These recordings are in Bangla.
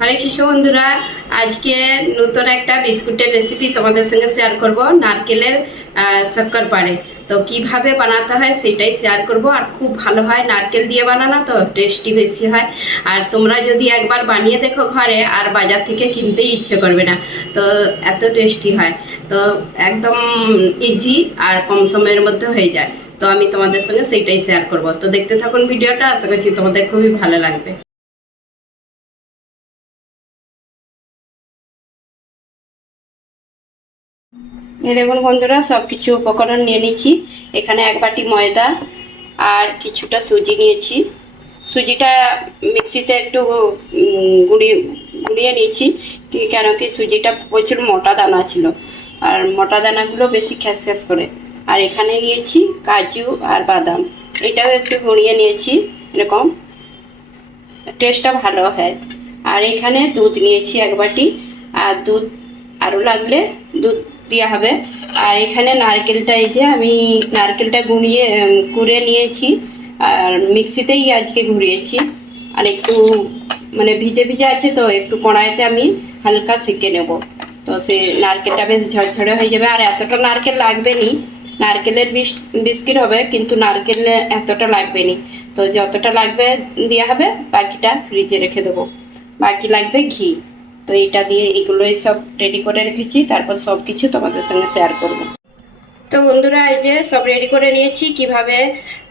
হরে কৃষ্ণ বন্ধুরা, আজকে নতুন একটা বিস্কুটের রেসিপি তোমাদের সঙ্গে শেয়ার করব, নারকেলের শক্কর পাড়ে। তো কীভাবে বানাতে হয় সেটাই শেয়ার করব, আর খুব ভালো হয় নারকেল দিয়ে বানানো, তো টেস্টি বেশি হয়। আর তোমরা যদি একবার বানিয়ে দেখো ঘরে, আর বাজার থেকে কিনতেই ইচ্ছে করবে না, তো এত টেস্টি হয়। তো একদম ইজি আর কম সময়ের মধ্যে হয়ে যায়। তো আমি তোমাদের সঙ্গে সেইটাই শেয়ার করব। তো দেখতে থাকুন ভিডিওটা, আশা করছি তোমাদের খুবই ভালো লাগবে। দেখুন বন্ধুরা সব কিছু উপকরণ নিয়ে নিচ্ছি। এখানে এক বাটি ময়দা আর কিছুটা সুজি নিয়েছি। সুজিটা মিক্সিতে একটু গুঁড়িয়ে গুঁড়িয়ে নিয়েছি কি, কেন কি সুজিটা প্রচুর মোটা দানা ছিল। আর মোটা দানাগুলো বেশি খ্যাস খ্যাস করে। আর এখানে নিয়েছি কাজু আর বাদাম। এটাও একটু গুঁড়িয়ে নিয়েছি, এরকম। টেস্টটা ভালো হয়। আর এখানে দুধ নিয়েছি এক বাটি। আর দুধ আরও লাগলে দুধ দেওয়া হবে। আর এখানে নারকেলটা এই যে আমি নারকেলটা গুঁড়িয়ে কুড়ে নিয়েছি। আর মিক্সিতেই আজকে ঘুরিয়েছি। আর একটু মানে ভিজে ভিজে আছে তো, একটু কড়াইতে আমি হালকা সেঁকে নেব। তো সে নারকেলটা বেশ ঝরঝরে হয়ে যাবে। আর এতটা নারকেল লাগবে নি নারকেলের বিস- বিস্কিট হবে, কিন্তু নারকেল এতটা লাগবে নি তো যতটা লাগবে দেওয়া হবে, বাকিটা ফ্রিজে রেখে দেবো। বাকি লাগবে ঘি। তো এটা দিয়ে এগুলোই সব রেডি করে রেখেছি, তারপর সব কিছু তোমাদের সঙ্গে শেয়ার করব। তো বন্ধুরা, এই যে সব রেডি করে নিয়েছি, কীভাবে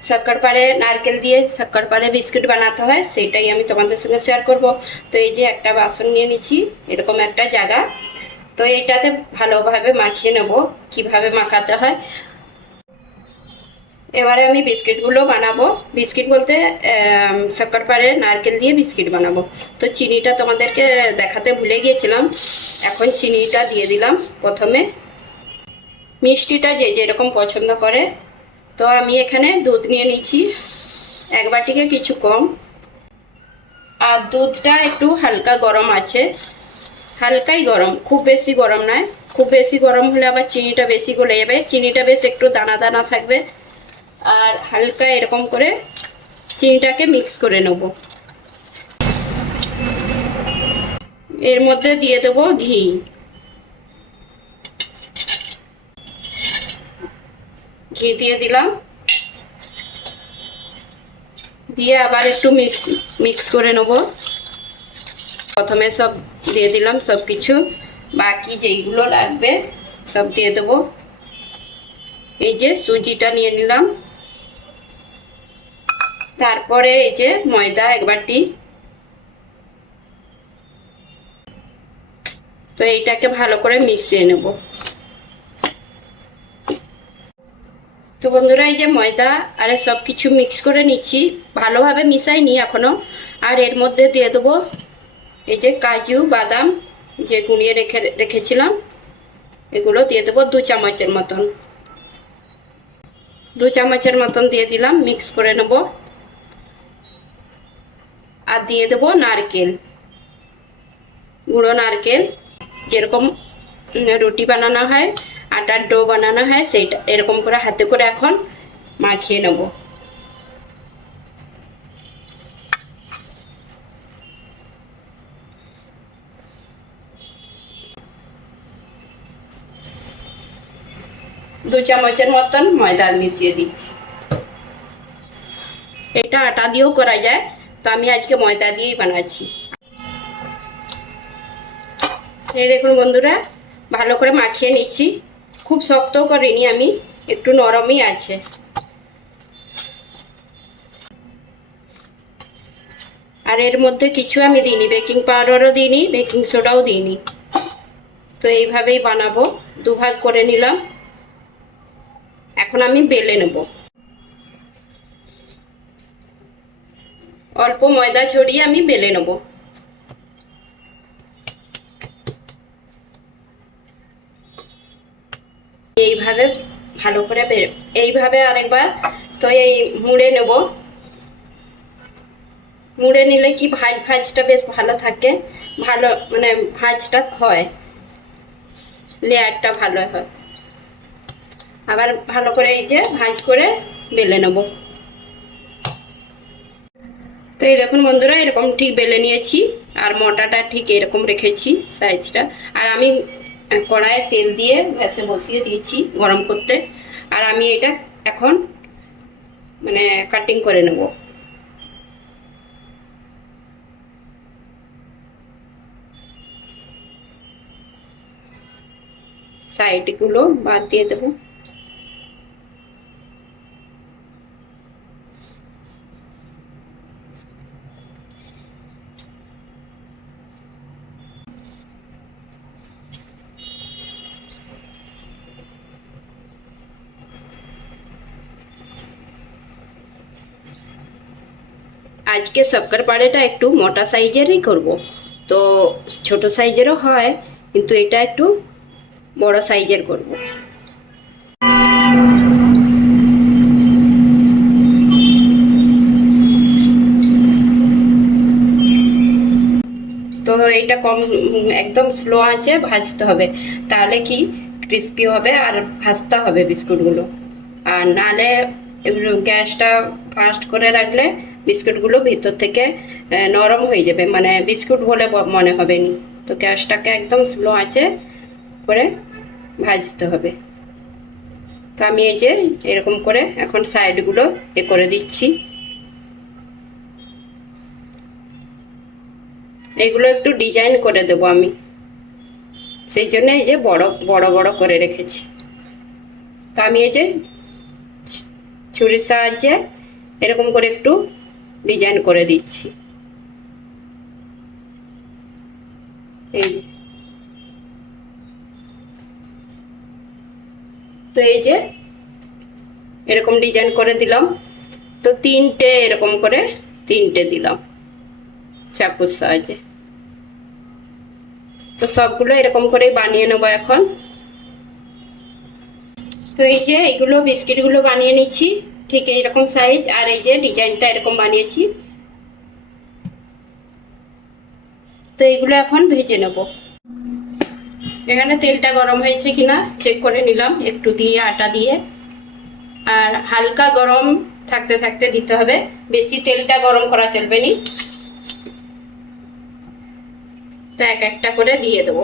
শক্কর পাড়ে নারকেল দিয়ে শক্কর পাড়ে বিস্কুট বানাতে হয় সেটাই আমি তোমাদের সঙ্গে শেয়ার করব। তো এই যে একটা বাসন নিয়ে নিচ্ছি এরকম একটা জায়গা। তো এটাতে ভালোভাবে মাখিয়ে নেব, কীভাবে মাখাতে হয় এবারে আমি বিস্কিটগুলো বানাবো। বিস্কিট বলতে শক্কর পাড়ে নারকেল দিয়ে বিস্কিট বানাবো। তো চিনিটা তোমাদেরকে দেখাতে ভুলে গিয়েছিলাম। এখন চিনিটা দিয়ে দিলাম প্রথমে। মিষ্টিটা যে যেরকম পছন্দ করে। তো আমি এখানে দুধ নিয়ে নিচ্ছি। এক বাটিকে কিছু কম। আর দুধটা একটু হালকা গরম আছে। হালকাই গরম, খুব বেশি গরম নয়। খুব বেশি গরম হলে আবার চিনিটা বেশি গলে যাবে। চিনিটা বেশ একটু দানা দানা থাকবে। আর হালকা এরকম করে চিনিটাকে মিক্স করে নেব। এর মধ্যে দিয়ে দেবো ঘি। ঘি দিয়ে দিলাম। দিয়ে আবার একটু মিক্স মিক্স করে নেব। প্রথমে সব দিয়ে দিলাম সব কিছু বাকি যেইগুলো লাগবে সব দিয়ে দেবো। এই যে সুজিটা নিয়ে নিলাম। তারপরে এই যে ময়দা এক বাটি। তো এইটাকে ভালো করে মিশিয়ে নেব। তো বন্ধুরা, এই যে ময়দা আর সব কিছু মিক্স করে নিচ্ছি। ভালোভাবে মিশাইনি এখনও। আর এর মধ্যে দিয়ে দেবো এই যে কাজু, বাদাম যে গুঁড়িয়ে রেখে, রেখেছিলাম। এগুলো দিয়ে দেবো দু চামচের মতন। দু চামচের মতন দিয়ে দিলাম, মিক্স করে নেব। আর দিয়ে দেব নারকেল। গুঁড়ো নারকেল, যেরকম রুটি বানানো হয়, আটার ডো বানানো হয়, সেইটা, এরকম করে হাতে করে এখন মাখিয়ে নেব। দু চামচের মতন ময়দা মিশিয়ে দিচ্ছি। এটা আটা দিয়েও করা যায়। তো আমি আজকে ময়দা দিয়েই বানাচ্ছি। এই দেখুন বন্ধুরা, ভালো করে মাখিয়ে নিচ্ছি। খুব শক্তও করিনি আমি, একটু নরমই আছে। আর এর মধ্যে কিছু আমি দিইনি বেকিং পাউডারও দিইনি বেকিং সোডাও দিইনি। তো এইভাবেই বানাবো, দুভাগ করে নিলাম। এখন আমি বেলে নেব। অল্প ময়দা ছড়িয়ে আমি বেলে নেব। এইভাবে ভালো করে এইভাবে আরেকবার তো এই মুড়ে নেব। মুড়ে নিলে কি ভাজ ভাজটা বেশ ভালো থাকে, ভালো মানে ভাজটা হয়, লেয়ারটা ভালো হয়। আবার ভালো করে এই যে ভাঁজ করে বেলে নেব। তো এই দেখুন বন্ধুরা এরকম ঠিক বেলে নিয়েছি আর মোটাটা ঠিক এরকম রেখেছি সাইজটা। আর আমি আহ, কড়াইয়ে তেল দিয়ে গ্যাসে বসিয়ে দিয়েছি গরম করতে। আর আমি এটা এখন মানে কাটিং করে নেব। সাইডগুলো বাদ দিয়ে দেবো। আজকে শক্কর পাড়েটা একটু মোটা সাইজেরই করব। তো ছোট সাইজেরও হয়, কিন্তু এটা একটু বড় সাইজের করব। তো এটা কম, একদম স্লো আঁচে ভাজতে হবে। তাহলে কি ক্রিস্পি হবে আর ভাজতে হবে বিস্কুটগুলো। আর নালে গ্যাসটা ফাস্ট করে রাখলে বিস্কুটগুলো ভিতর থেকে নরম হয়ে যাবে। মানে বিস্কুট বলে মনে হবে নি। তো গ্যাসটাকে একদম স্লো আঁচে করে ভাজতে হবে। তো আমি এই যে এরকম করে এখন সাইডগুলো এ করে দিচ্ছি। এগুলো একটু ডিজাইন করে দেবো আমি। সেই জন্য এই যে বড় বড় বড় করে রেখেছি। তো আমি এই যে ছুরির সাহায্যে এরকম করে একটু ডিজাইন করে দিচ্ছি। এই যে। তো এই যে এরকম ডিজাইন করে দিলাম। তো তিনটে এরকম করে তিনটে দিলাম চাকুর সাহায্যে। তো সবগুলো এরকম করেই বানিয়ে নেব এখন। তো এই যে এইগুলো বিস্কিটগুলো বানিয়ে নিচ্ছি, ঠিক এইরকম সাইজ আর এই যে ডিজাইনটা এরকম বানিয়েছি। তো এইগুলো এখন ভেজে নেব। এখানে তেলটা গরম হয়েছে কিনা চেক করে নিলাম, একটু দিয়ে আটা দিয়ে। আর হালকা গরম থাকতে থাকতে দিতে হবে, বেশি তেলটা গরম করা চলবে না। তো এক একটা করে দিয়ে দেবো।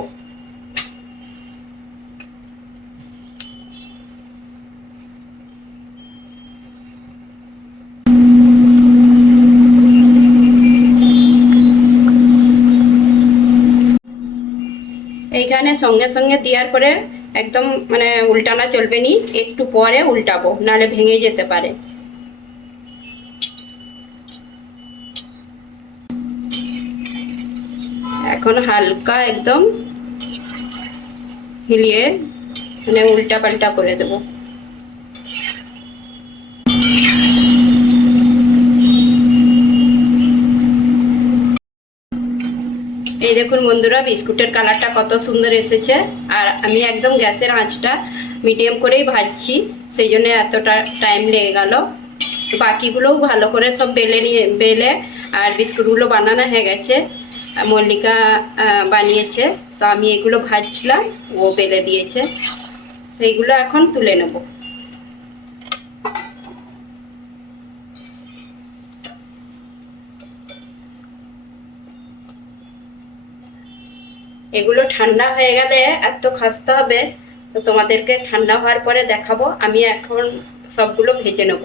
এইখানে সঙ্গে সঙ্গে দেওয়ার পরে একদম মানে উল্টানা চলবে নি, একটু পরে উল্টাবো নালে ভেঙে যেতে পারে। এখন হালকা একদম হিলিয়ে মানে উল্টা পাল্টা করে দেবো। এই দেখুন বন্ধুরা, বিস্কুটের কালারটা কত সুন্দর এসেছে। আর আমি একদম গ্যাসের আঁচটা মিডিয়াম করেই ভাজছি, সেই জন্য এতটা টাইম লেগে গেল। বাকিগুলোও ভালো করে সব বেলে নিয়ে, বেলে আর বিস্কুটগুলো বানানো হয়ে গেছে। মল্লিকা বানিয়েছে, তো আমি এগুলো ভাজছিলাম, ও বেলে দিয়েছে। এইগুলো এখন তুলে নেব। এগুলো ঠান্ডা হয়ে গেলে এত খাসতে হবে, তো তোমাদেরকে ঠান্ডা হওয়ার পরে দেখাবো। আমি এখন সবগুলো ভেজে নেব।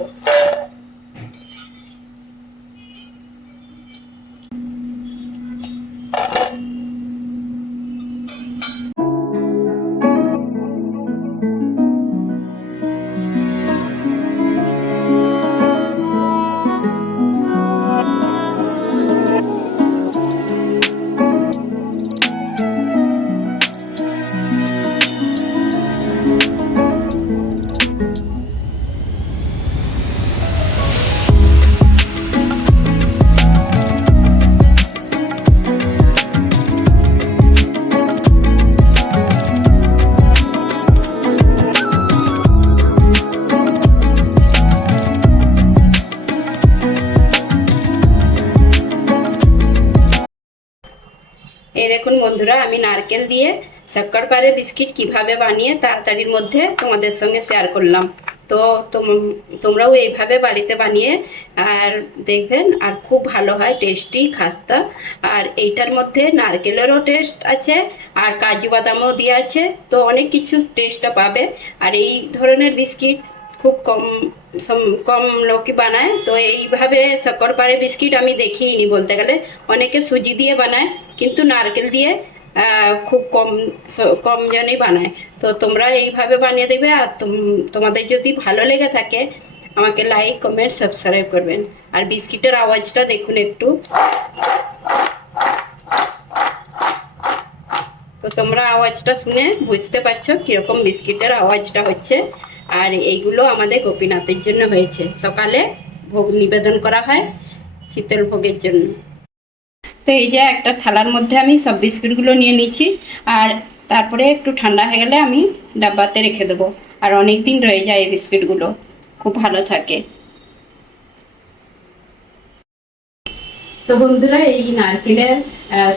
বন্ধুরা, আমি নারকেল দিয়ে শক্কর শক্করপারে বিস্কিট কীভাবে বানিয়ে তাড়াতাড়ির মধ্যে তোমাদের সঙ্গে শেয়ার করলাম। তো তোম- তোমরাও এইভাবে বাড়িতে বানিয়ে আর দেখবেন আর খুব ভালো হয়, টেস্টি, খাস্তা। আর এইটার মধ্যে নারকেলেরও টেস্ট আছে, আর কাজু বাদামও দিয়ে আছে। তো অনেক কিছু টেস্টটা পাবে। আর এই ধরনের বিস্কিট খুব কম কম লোকই বানায়। তো এইভাবে শক্করপারে বিস্কিট আমি দেখিনি বলতে গেলে। অনেকে সুজি দিয়ে বানায়, কিন্তু নারকেল দিয়ে খুব কম কম জনই বানায়। তো তোমরা এইভাবে বানিয়ে দেবে আর তোম- তোমাদের যদি ভালো লেগে থাকে, আমাকে লাইক কমেন্ট সাবস্ক্রাইব করবেন। আর বিস্কিটের আওয়াজটা দেখুন একটু। তো তোমরা আওয়াজটা শুনে বুঝতে পারছ কীরকম বিস্কিটের আওয়াজটা হচ্ছে। আর এইগুলো আমাদের গোপীনাথের জন্য হয়েছে। সকালে ভোগ নিবেদন করা হয় শীতল ভোগের জন্য। তো এই যে একটা থালার মধ্যে আমি সব বিস্কিটগুলো নিয়ে নিচ্ছি আর তারপরে একটু ঠান্ডা হয়ে গেলে আমি ডাব্বাতে রেখে দেবো। আর অনেক দিন রয়ে যায় এই বিস্কিটগুলো, খুব ভালো থাকে। তো বন্ধুরা, এই নারকেলের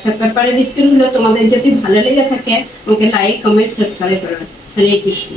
শক্করপাড়ি বিস্কিটগুলো তোমাদের যদি ভালো লেগে থাকে, আমাকে লাইক কমেন্ট সাবস্ক্রাইব করবেন হরে কৃষ্ণ।